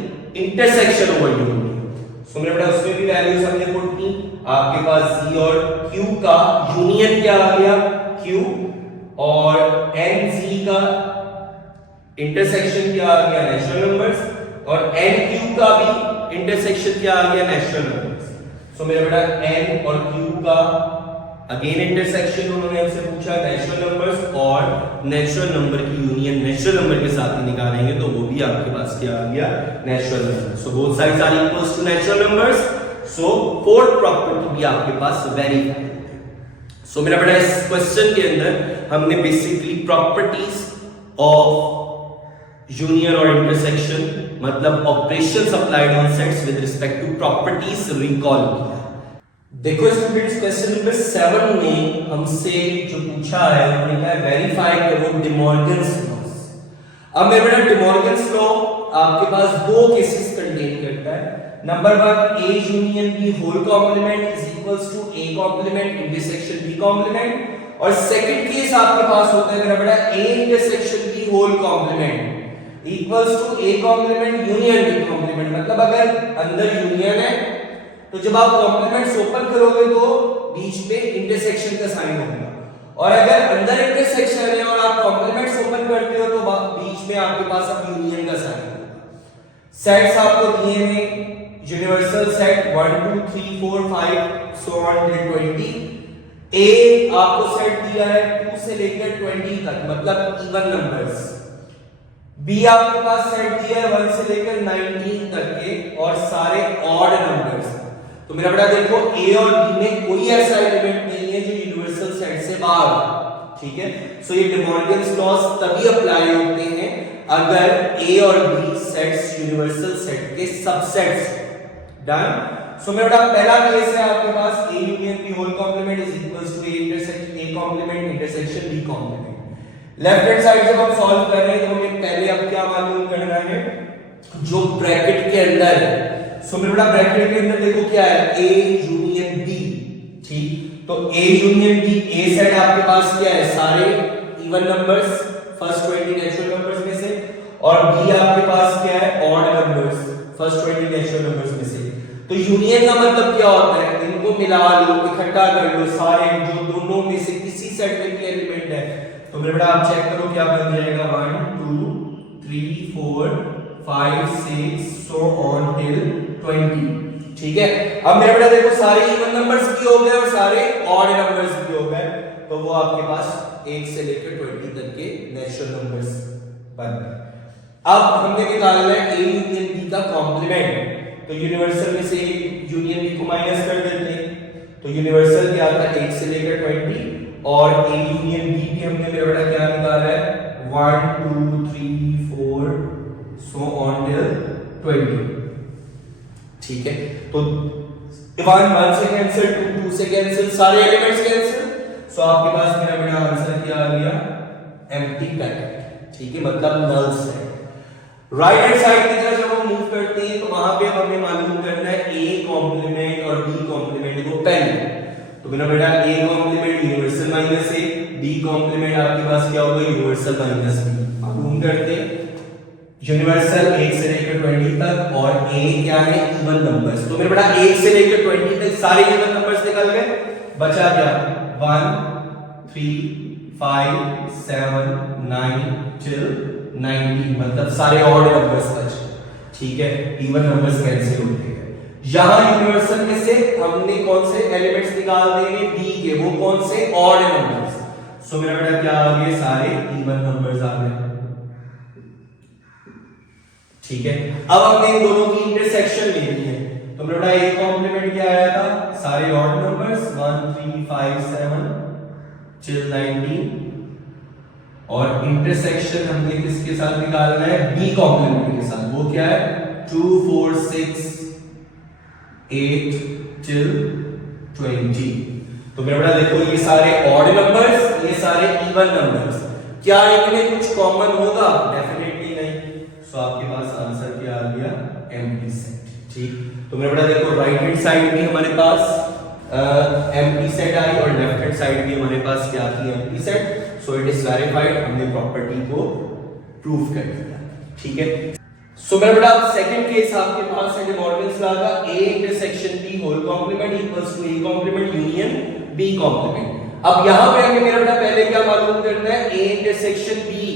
intersection over union. So मेरा बेटा उसमें भी वैल्यूज हमने पुट की, आपके पास z और q का यूनियन क्या आ गया, q, और n z का इंटरसेक्शन क्या आ गया, नेचुरल नंबर्स, और n q का भी इंटरसेक्शन क्या आ गया, नेचुरल नंबर्स। सो मेरा बेटा n और q का अगेन इंटरसेक्शन उन्होंने हमसे पूछा नेचुरल नंबर्स, और नेचुरल नंबर की यूनियन नेचुरल नंबर के साथ ही निकालेंगे तो वो भी आपके पास क्या आ गया, natural number. So both sides are equals to natural numbers, so fourth property भी आपके पास वेरीफाई। सो मेरा बेटा इस क्वेश्चन के अंदर हमने बेसिकली प्रॉपर्टीज ऑफ यूनियन और इंटरसेक्शन, मतलब operations applied on sets with respect to properties recall किया। देखो स्टूडेंट्स, क्वेश्चन नंबर 7 में हमसे जो पूछा है उन्होंने कहा वेरीफाई करो डिमॉर्गन्स लॉ। अब मेरे बेटा डिमॉर्गन्स लॉ आपके पास दो केसेस कंटेन करता है। Number 1, A union B whole complement is equals to A complement intersection B complement, और सेकंड केस आपके पास होता है मेरा बेटा A intersection B whole complement equals to A complement union B complement. मतलब अगर अंदर यूनियन है तो जब आप कॉम्प्लीमेंट्स ओपन करोगे तो बीच में इंटरसेक्शन का साइन होगा, और अगर अंदर इंटरसेक्शन है और आप कॉम्प्लीमेंट्स ओपन करते हो तो बीच में आपके पास अब यूनियन का साइन होगा। सेट्स आपको दिए हैं universal set 1 2 3 4 5 so on till 20। ए आपको सेट दिया है 2 से लेकर 20 तक, मतलब इवन नंबर्स। बी आपके पास सेट दिया है 1 से लेकर 19 तक के और सारे ऑड नंबर्स। तो मेरा बेटा देखो ए और बी में कोई ऐसा एलिमेंट नहीं है जो यूनिवर्सल सेट से बाहर, ठीक है। सो ये डिमॉर्गन्स लॉज तभी अप्लाई होते हैं अगर ए और बी सेट्स यूनिवर्सल सेट के सबसेट्स। डन। सो मेरा बेटा पहला केस है आपके पास A union B whole complement is equals to A intersection A complement intersection B complement. Left hand side जब हम सॉल्व कर रहे हैं तो हमें पहले अब क्या मालूम करना है, जो ब्रैकेट के अंदर है। सो मेरे बेटा ब्रैकेट के अंदर देखो क्या है, ए यूनियन बी, ठीक। तो A union B, A set आपके पास क्या है, सारे even numbers first 20 natural numbers में से, और बी आपके पास क्या है, odd numbers first 20 natural numbers में से। तो यूनियन का मतलब क्या होता है, इनको मिला लो, इकट्ठा कर लो, सारे जो दोनों में से किसी सेट में भी एलिमेंट है। तो मेरे बेटा आप चेक करो क्या बन जाएगा, 1 2 3 4 5 6 सो ऑन टिल 20, ठीक है। अब मेरे बेटा देखो सारे इवन नंबर्स भी हो गए और सारे ऑड नंबर्स भी हो गए, तो वो आपके पास 1 से लेकर 20 तक के नेचुरल नंबर्स बन गए। अब हमने निकालना है ए यूनियन बी का कॉम्प्लीमेंट। तो यूनिवर्सल में से यूनियन बी को माइनस कर देते हैं, तो यूनिवर्सल क्या आता है 1 से लेकर 20, और ए यूनियन बी भी हमने मेरा बेटा क्या निकाला है 1 2 3 4 सो ऑन टिल 20, ठीक है। तो 1 से कैंसिल, 2 से कैंसिल, सारे एलिमेंट्स कैंसिल। सो आपके पास मेरा बेटा आंसर क्या आ गया, एम्प्टी पैकेट, ठीक है, मतलब null set. Right hand side की तरफ जब हम मूव करते हैं तो वहां पे हमें मालूम करना है ए कॉम्प्लीमेंट और बी कॉम्प्लीमेंट को पहले। तो मेरा बेटा A complement universal minus A, B complement आपके पास क्या होगा, यूनिवर्सल माइनस बी। मालूम करते यूनिवर्सल 1 से लेकर 20 तक, और ए क्या है, इवन नंबर्स। तो मेरे बेटा 1 से लेकर 20 तक सारे इवन नंबर्स निकल गए, बचा क्या 1 3 5 7 9 टिल 90, मतलब सारे ऑड नंबर्स बचे, ठीक है। इवन नंबर्स कैंसिल होते हैं। यहां यूनिवर्सल में से हमने कौन से एलिमेंट्स निकाल देंगे, बी के, वो कौन से, ऑड नंबर्स। सो मेरा बेटा क्या आ गए, सारे इवन नंबर्स आ गए, ठीक है। अब हमने इन दोनों की इंटरसेक्शन लेनी है। तो मेरा बेटा ए कॉम्प्लीमेंट क्या आया था, सारे ऑड नंबर्स 1 3 5 7 टिल 90, और इंटरसेक्शन हमने किसके साथ निकालना है, बी कॉम्प्लीमेंट के साथ। वो क्या है 2 4 6 8 टिल 20। तो मेरा बेटा देखो ये सारे ऑड नंबर्स, ये सारे इवन नंबर्स, क्या इनमें कुछ कॉमन होगा, डेफिनेटली नहीं। सो आपके पास आंसर क्या आ गया, एम्प्टी सेट, ठीक। तो मेरा बेटा देखो राइट हैंड साइड भी हमारे पास एम्प्टी सेट आई और लेफ्ट हैंड साइड भी हमारे पास क्या थी, empty set. So it is verified, हमने प्रॉपर्टी को प्रूव कर दिया, ठीक है। सो मेरा बेटा सेकंड केस आपके पास है डिमॉर्गन्स लॉ का, A intersection B whole complement equals to A complement union B complement. अब यहां पे हमें मेरा बेटा पहले क्या मालूम करना है, ए इंटरसेक्शन बी।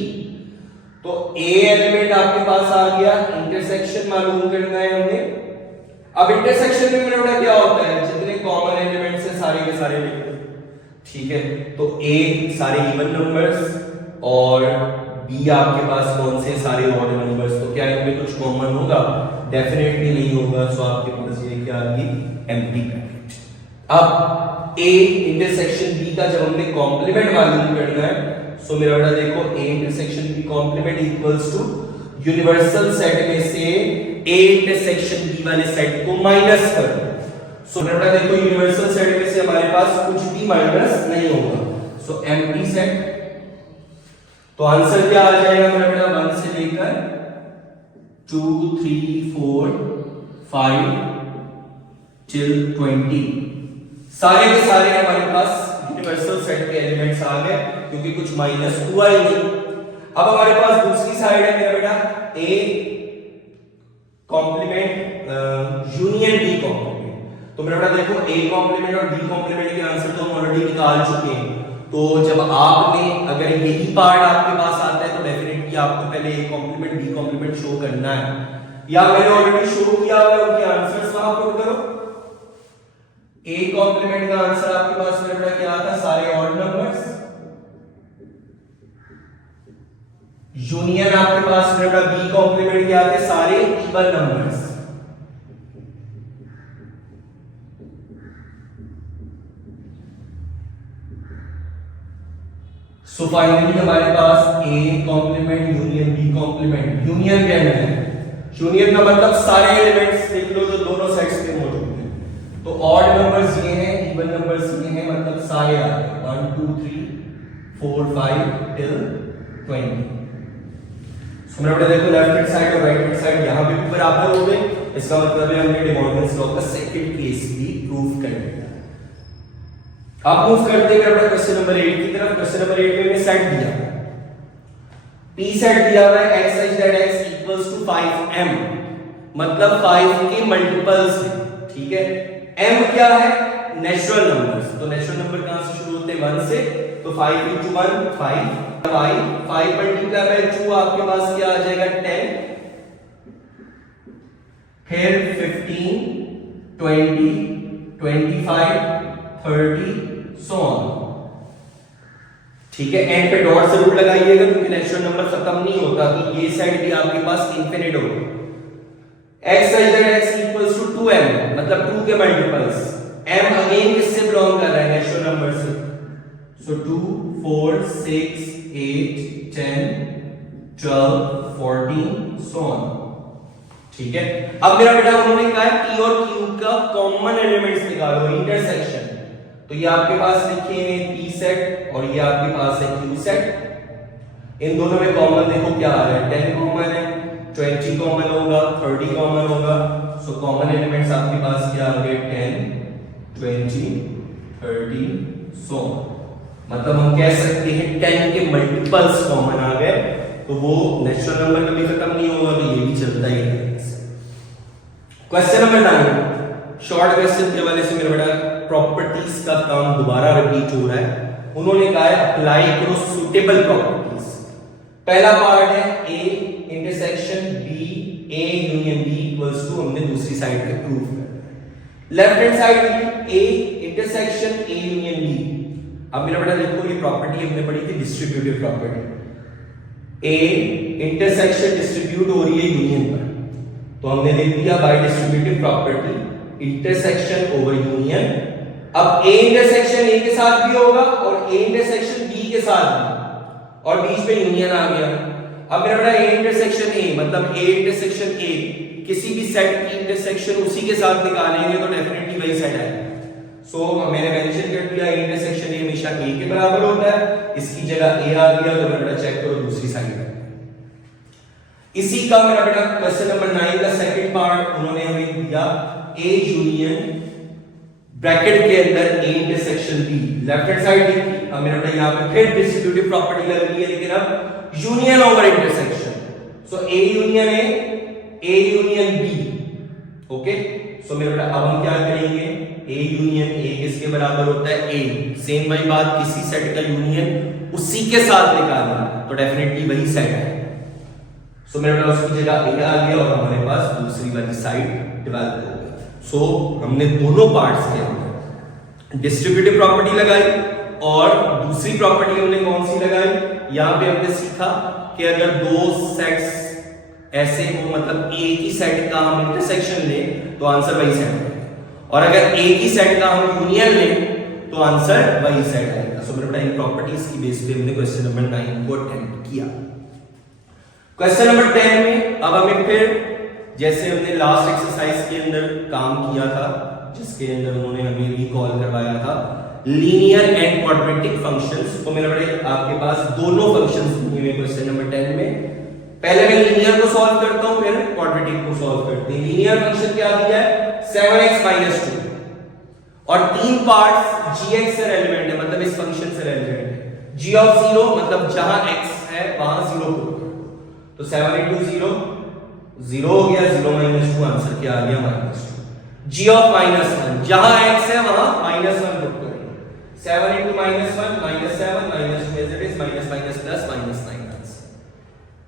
तो ए एलिमेंट आपके पास आ गया, इंटरसेक्शन मालूम करना है हमने। अब इंटरसेक्शन में मेरा बेटा क्या होता है, जितने कॉमन एलिमेंट्स हैं सारे के सारे लिख दो, ठीक है। तो ए सारे इवन नंबर्स और बी आपके पास कौन से, सारे ऑड नंबर्स। तो क्या इनमें कुछ कॉमन होगा, डेफिनेटली नहीं होगा। सो आपके पास ये क्या आ गई, एम्प्टी पैकेट। अब ए इंटरसेक्शन बी का जब हमने कॉम्प्लीमेंट मालूम करना है, सो मेरा बेटा देखो A intersection B complement equals to universal set में से ए इंटरसेक्शन बी वाले सेट को माइनस कर दो। सो बेटा देखो यूनिवर्सल सेट में से हमारे पास कुछ भी माइनस नहीं होगा, सो एम्प्टी सेट। तो आंसर क्या आ जाएगा मेरा बेटा 1 से लेकर 2 3 4 5 till 20 सारे के सारे हमारे पास यूनिवर्सल सेट के एलिमेंट्स आ गए क्योंकि कुछ माइनस हुआ ही नहीं। अब हमारे पास दूसरी साइड है मेरा बेटा A complement union B complement. तो मेरा बेटा देखो ए कॉम्प्लीमेंट और बी कॉम्प्लीमेंट के आंसर तो हम ऑलरेडी निकाल चुके हैं। तो जब आपने अगर यही पार्ट आपके पास आता है तो डेफिनेटली आपको पहले A complement B complement show करना है, या मैंने ऑलरेडी शो किया हुआ है उनके आंसर्स वहां पुट करो। ए कॉम्प्लीमेंट का आंसर आपके पास मेरा बेटा क्या आता है, सारे ऑड नंबर्स। यूनियन आपके पास मेरा बेटा बी कॉम्प्लीमेंट क्या आते हैं, सारे इवन नंबर्स। सो फाइनली हमारे पास A complement union B complement. Union क्या है, यूनियन का मतलब सारे एलिमेंट्स देख लो जो दोनों सेट्स में मौजूद हैं। तो ऑड नंबर्स ये हैं, इवन नंबर्स ये हैं, मतलब सारे आ गए 1 2 3 4 5 till 20। सो मेरा बेटा देखो लेफ्ट हैंड साइड और राइट हैंड साइड यहां पे भी बराबर हो गए, इसका मतलब है हमने डे मॉर्गन्स लॉ का सेकंड केस भी प्रूव कर लिया। आप मूव करते हैं मेरा क्वेश्चन नंबर 8 की तरफ। क्वेश्चन नंबर 8 में मैंने सेट दिया, P सेट दिया हुआ है x such that x equals to 5m, मतलब 5 के मल्टीपल्स है, ठीक है। m क्या है, नेचुरल नंबर्स। तो नेचुरल नंबर कहां से शुरू होते हैं, 1 से। तो 5 into 1 5 5 मल्टीप्लाई बाय 2 आपके पास क्या आ जाएगा 10, फिर 15 20 25 30 सो ऑन, ठीक है। एंड पे डॉट जरूर लगाइएगा क्योंकि नेचुरल नंबर खत्म नहीं होता, तो ये साइड भी आपके पास इंफिनिट होगा। x such that x equals to 2m, मतलब 2 के मल्टीपल्स। m अगेन किससे बिलोंग कर रहा है, नेचुरल नंबर से। सो 2 4 6 8 10 12 14 सो ऑन, ठीक है। अब मेरा बेटा उन्होंने कहा है p और q का कॉमन एलिमेंट्स निकालो, इंटरसेक्शन। तो ये आपके पास लिखे हैं p सेट और ये आपके पास है q सेट। इन दोनों में कॉमन देखो क्या आ रहा है, 10 कॉमन है, 20 कॉमन होगा, 30 कॉमन होगा। सो कॉमन एलिमेंट्स आपके पास क्या आ गए 10 20 30 सो, मतलब हम कह सकते हैं 10 के मल्टीपल्स कॉमन आ गए। तो वो नेचुरल नंबर कभी खत्म नहीं होगा, तो ये भी चलता ही है। क्वेश्चन नंबर 9 शॉर्ट क्वेश्चन के वाले से मेरा बेटा प्रॉपर्टीज का काम दोबारा रिपीट हो रहा है। उन्होंने कहा है अप्लाई करो सुटेबल प्रॉपर्टीज। पहला पार्ट है A intersection B A union B equals to, हमने दूसरी साइड पे प्रूव कर। Left hand side A intersection A union B. अब मेरा बेटा देखो ये प्रॉपर्टी हमने पढ़ी थी distributive property. A intersection distribute हो रही है यूनियन पर, तो हमने लिख दिया by distributive property intersection over union. अब ए इंटरसेक्शन ए के साथ भी होगा और ए इंटरसेक्शन बी के साथ भी, और बीच में यूनियन आ गया। अब मेरा बेटा ए इंटरसेक्शन ए मतलब ए इंटरसेक्शन ए, किसी भी सेट की इंटरसेक्शन उसी के साथ निकालेंगे तो डेफिनेटली वही सेट है। सो मैंने मेंशन कर दिया ए इंटरसेक्शन ए हमेशा ए के बराबर होता है, इसकी जगह ए आ गया। तो मेरा बेटा चेक करो दूसरी साइड। इसी का मेरा बेटा क्वेश्चन नंबर 9 का सेकंड पार्ट उन्होंने हमें दिया ए यूनियन ब्रैकेट के अंदर A intersection B. Left hand side लिखी, अब मेरा बेटा यहां पे फिर डिस्ट्रीब्यूटिव प्रॉपर्टी लग रही है, लेकिन अब union over intersection. So A union A union B, okay. So मेरा बेटा अब हम क्या करेंगे, ए यूनियन ए किसके बराबर होता है, ए। सेम वही बात, किसी सेट का यूनियन उसी के साथ निकालना, तो डेफिनेटली वही सेट है। सो मेरे पास उसकी जगह ए आ गया और हमारे पास दूसरी वाली साइड डेवलप हो गई। सो हमने दोनों पार्ट्स के अंदर डिस्ट्रीब्यूटिव प्रॉपर्टी लगाई और दूसरी प्रॉपर्टी हमने कौन सी लगाई, यहां पे हमने सीखा कि अगर दो सेट्स ऐसे हो, मतलब एक ही सेट का हम इंटरसेक्शन लें तो आंसर वही सेट आएगा, और अगर एक ही सेट का हम यूनियन लें तो आंसर वही सेट आएगा। सो मेरे इन प्रॉपर्टीज की बेस पे हमने क्वेश्चन नंबर 9 को अटेम्प्ट किया। क्वेश्चन नंबर 10 में अब हमें फिर जैसे हमने लास्ट एक्सरसाइज के अंदर काम किया था, जिसके अंदर उन्होंने हमें रिकॉल करवाया था लीनियर एंड क्वाड्रेटिक फंक्शंस। तो मेरे बड़े आपके पास दोनों फंक्शंस दिए हुए क्वेश्चन नंबर 10 में। पहले मैं लीनियर को सॉल्व करता हूं, फिर क्वाड्रेटिक को सॉल्व करते हैं। लीनियर फंक्शन क्या दिया है 7x - 2 और तीन पार्ट्स gx से रेलेवेंट है, मतलब इस फंक्शन से रेलेवेंट है। g ऑफ 0 मतलब जहां x है वहां 0 पुट कर दो, तो 7 * 0 0 हो गया, 0 - 2 आंसर क्या आ गया -2। g ऑफ -1 जहां x है वहां -1 पुट करेंगे, 7 * -1 -7 -2 as it is -+ -9 answer.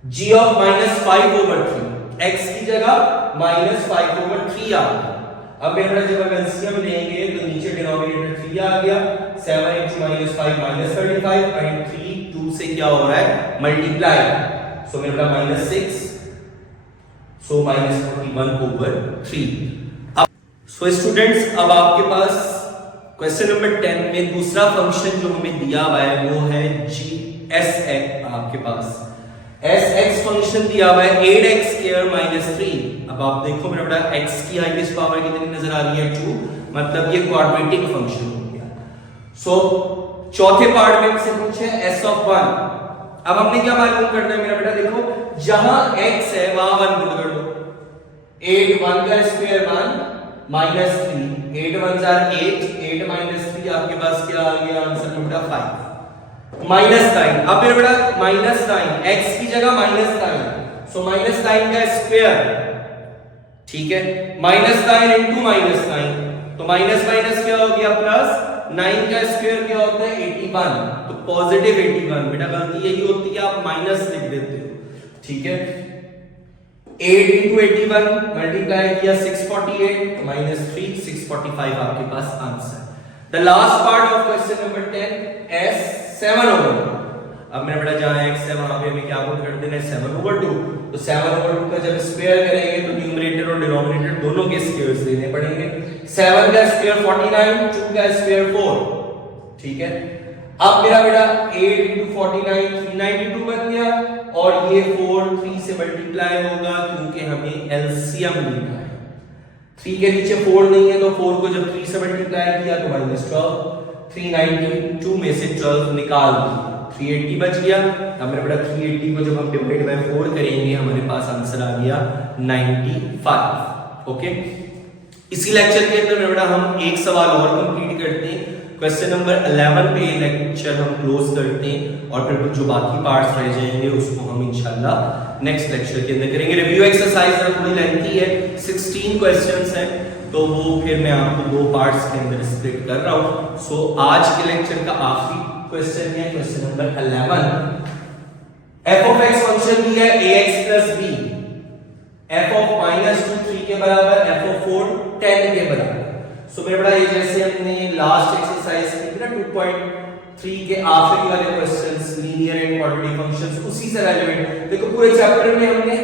g of -5/3 x की जगह -5/3 आ गया। अब मेरा जब हम एलसीएम लेंगे तो नीचे डिनोमिनेटर 3 आ गया, 7 * -5 -35 एंड 3 2 से क्या हो रहा है मल्टीप्लाई, सो मेरा -6, सो -41/3। अब सो स्टूडेंट्स अब आपके पास क्वेश्चन नंबर 10 में दूसरा फंक्शन जो हमें दिया हुआ है वो है gsx। आपके पास sx फंक्शन दिया हुआ है 8x² - 3। अब आप देखो मेरा बेटा x की हाईएस्ट पावर कितनी नजर आ रही है 2, मतलब ये क्वाड्रेटिक फंक्शन हो गया। सो चौथे पार्ट में हमसे पूछे s ऑफ 1। अब हमने क्या मालूम करना है मेरा बेटा, देखो जहां x है वहां 1 पुट कर दो, 8 1 का स्क्वायर 1 -3 8 1 = 8 8 - 3 आपके पास क्या आ गया आंसर में बेटा 5 -9। अब मेरा बेटा -9 x की जगह -9, सो -9 का स्क्वायर, ठीक है, -9 * -9 तो माइनस माइनस क्या हो गया प्लस, 9 का स्क्वायर क्या होता है 81, तो पॉजिटिव 81। बेटा गलती यही होती है आप माइनस लिख देते हो, ठीक है। 8 * 81 मल्टीप्लाई किया 648 -3 645 आपके पास answer. The last part of question number 10 s 7/2। अब मेरा बेटा जहां x है वहां पे हमें क्या पुट कर देना है 7/2, तो 7/2 का जब स्क्वायर करेंगे तो न्यूमरेटर और डिनोमिनेटर दोनों के स्क्वायर्स देने पड़ेंगे। 7 का स्क्वायर 49, 2 का स्क्वायर 4, ठीक है। अब मेरा बेटा 8 * 49 392 बन गया, और ये 4 3 से मल्टीप्लाई होगा क्योंकि हमें एलसीएम लेना है। 3 के नीचे 4 नहीं है तो 4 को जब 3 से मल्टीप्लाई किया तो -12, 392 में से 12 निकाल दिया, 380 बच गया। अब मेरा बेटा 380 को जब हम डिवाइड बाय 4 करेंगे हमारे पास आंसर आ गया 95। ओके, इसी लेक्चर के अंदर मेरा बेटा हम एक सवाल और कंप्लीट करते हैं। क्वेश्चन नंबर 11 पे लेक्चर हम क्लोज करते हैं और फिर जो बाकी पार्ट्स रह जाएंगे उसको हम इंशाल्लाह नेक्स्ट लेक्चर के अंदर करेंगे। रिव्यू एक्सरसाइज थोड़ी लेंथी है, 16 क्वेश्चंस हैं, तो वो फिर मैं आपको दो पार्ट्स के अंदर स्प्लिट कर रहा हूं। सो आज के लेक्चर का आखिरी क्वेश्चन है question number 11। f of x function दिया है ax + b, f of -2 3 के बराबर, f of 4 10 के बराबर। सो मेरा बड़ा ये जैसे हमने लास्ट एक्सरसाइज की थी ना 2.3 के आखिरी वाले questions linear and quadratic functions, उसी से रिलेवेंट। देखो पूरे चैप्टर में हमने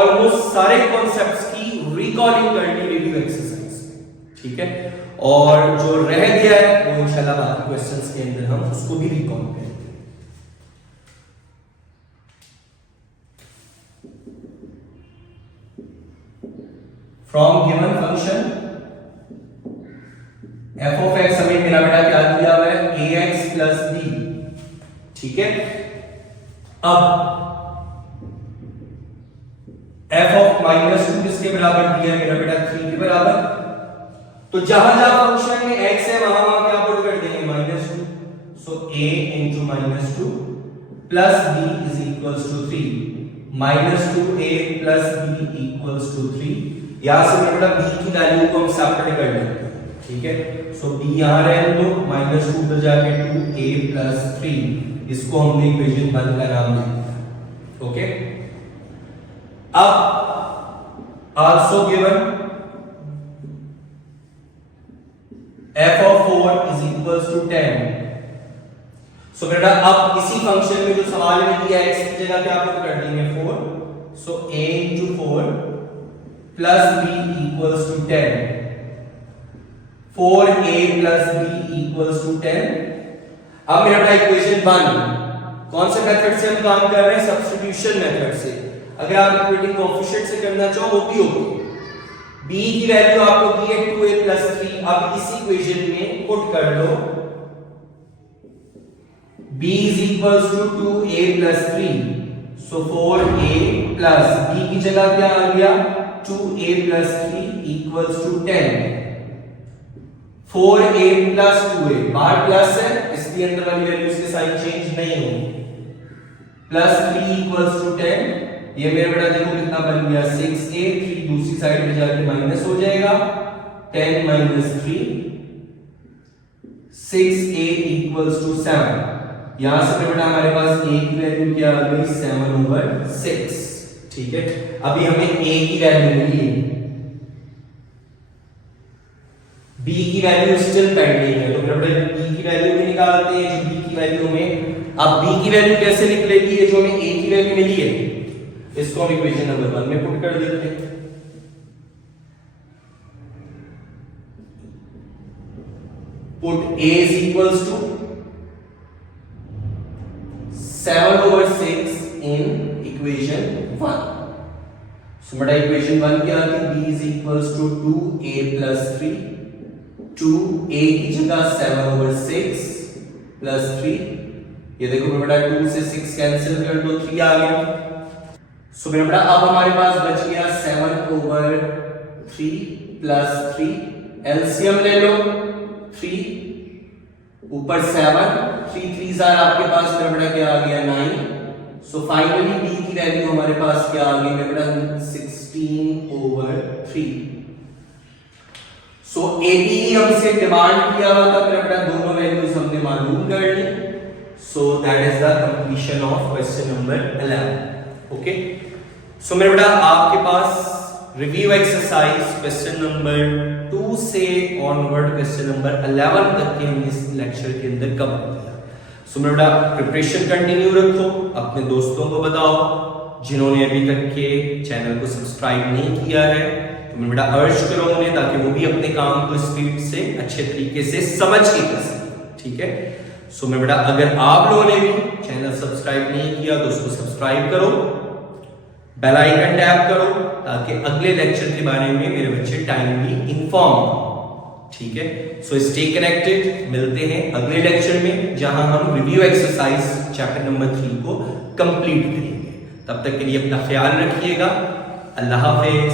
ऑलमोस्ट सारे कॉन्सेप्ट्स की रिकॉलिंग कर ली रिव्यू एक्सरसाइज, ठीक है। और जो रह गया है वो इंशाल्लाह बाकी क्वेश्चंस के अंदर हम उसको भी रिकॉल करेंगे। From given function f of x हमें मेरा बेटा क्या दिया हुआ है ax + b, ठीक है। अब f of -2 किसके बराबर दिया है मेरा बेटा 3 के बराबर, तो जहां जहां फंक्शन में x है वहां वहां क्या पुट कर देंगे -2, सो a * -2 + b = 3, -2a + b = 3। यहां से मेरा बेटा b की वैल्यू को हम सेपरेट कर लेंगे, ठीक है। सो b यहां रहने दो, -2 उधर जाके 2a + 3, इसको हमने इक्वेशन 1 का नाम दिया, ओके। अब आल्सो गिवन f of 4 = 10। सो बेटा अब इसी फंक्शन में जो सवाल में दिया है x की जगह क्या पुट कर देंगे 4, सो a * 4 + b = 10, 4a + b = 10। अब मेरा बेटा इक्वेशन 1 कौन से मेथड से हम काम कर रहे हैं, सब्स्टिट्यूशन मेथड से। अगर आप इक्वेटिंग कोएफिशिएंट से करना चाहो वो भी होगी, b की वैल्यू आपको दी है 2a प्लस 3। अब इस इक्वेशन में पुट कर लो b is equals to 2a plus 3, so 4a plus b की जगह क्या आ गया 2a plus 3 equals to 10। 4a plus 2a बाहर प्लस है इसलिए अंदर वाली वैल्यूज के साइन चेंज नहीं होंगे। प्लस 3 equals to 10, ये मेरा बेटा देखो कितना बन गया 6a, 3 दूसरी साइड में जाके माइनस हो जाएगा 10 minus 3, 6a equals to 7। यहां से बेटा हमारे पास a की वैल्यू क्या आ गई 7/6। ठीक है, अभी हमें a की वैल्यू मिली है, b की वैल्यू स्टिल पेंडिंग है, तो बेटा b की वैल्यू भी निकालते हैं जो b की वैल्यू में। अब b की वैल्यू कैसे निकलेगी, ये जो हमें a की वैल्यू मिली है इसको हम इक्वेशन नंबर 1 में पुट कर देते हैं। Put a is equals to 7/6 in equation 1। so बेटा इक्वेशन 1 क्या आ गई, b is equals to 2a plus 3, 2a की जगह 7/6 plus 3, ये देखो बेटा 2 से 6 कैंसिल कर दो 3 आ गया। सो बेटा अब हमारे पास बच गया 7/3 plus 3, एलसीएम ले लो 3 ऊपर 7, 3 3s आर आपके पास बेटा क्या आ गया 9। सो फाइनली b की वैल्यू हमारे पास क्या आ गई बेटा 16/3। सो ab हमसे डिमांड किया हुआ था बेटा, दोनों वैल्यूज हमने मालूम कर ली। So that is the completion of question number 11। Okay, so मेरे बेटा आपके पास रिव्यू एक्सरसाइज क्वेश्चन नंबर 2 से ऑनवर्ड क्वेश्चन नंबर 11 तक के हमने इस लेक्चर के अंदर कवर किया। सो मेरे बेटा प्रिपरेशन कंटिन्यू रखो, अपने दोस्तों को बताओ, जिन्होंने अभी तक के चैनल को सब्सक्राइब नहीं किया है तो मेरे बेटा अर्ज करो उन्हें, ताकि वो भी अपने काम को स्पीड से अच्छे तरीके से समझ के कर सकें। ठीक है, सो मेरे बेटा अगर आप लोगों ने भी चैनल सब्सक्राइब नहीं किया तो उसको सब्सक्राइब करो, बेल आइकन टैप करो, ताकि अगले लेक्चर के बारे में मेरे बच्चे टाइमली इंफॉर्म हो। ठीक है, सो स्टे कनेक्टेड, मिलते हैं अगले लेक्चर में जहां हम रिव्यू एक्सरसाइज चैप्टर नंबर 3 को कंप्लीट करेंगे। तब तक के लिए अपना ख्याल रखिएगा। अल्लाह हाफिज।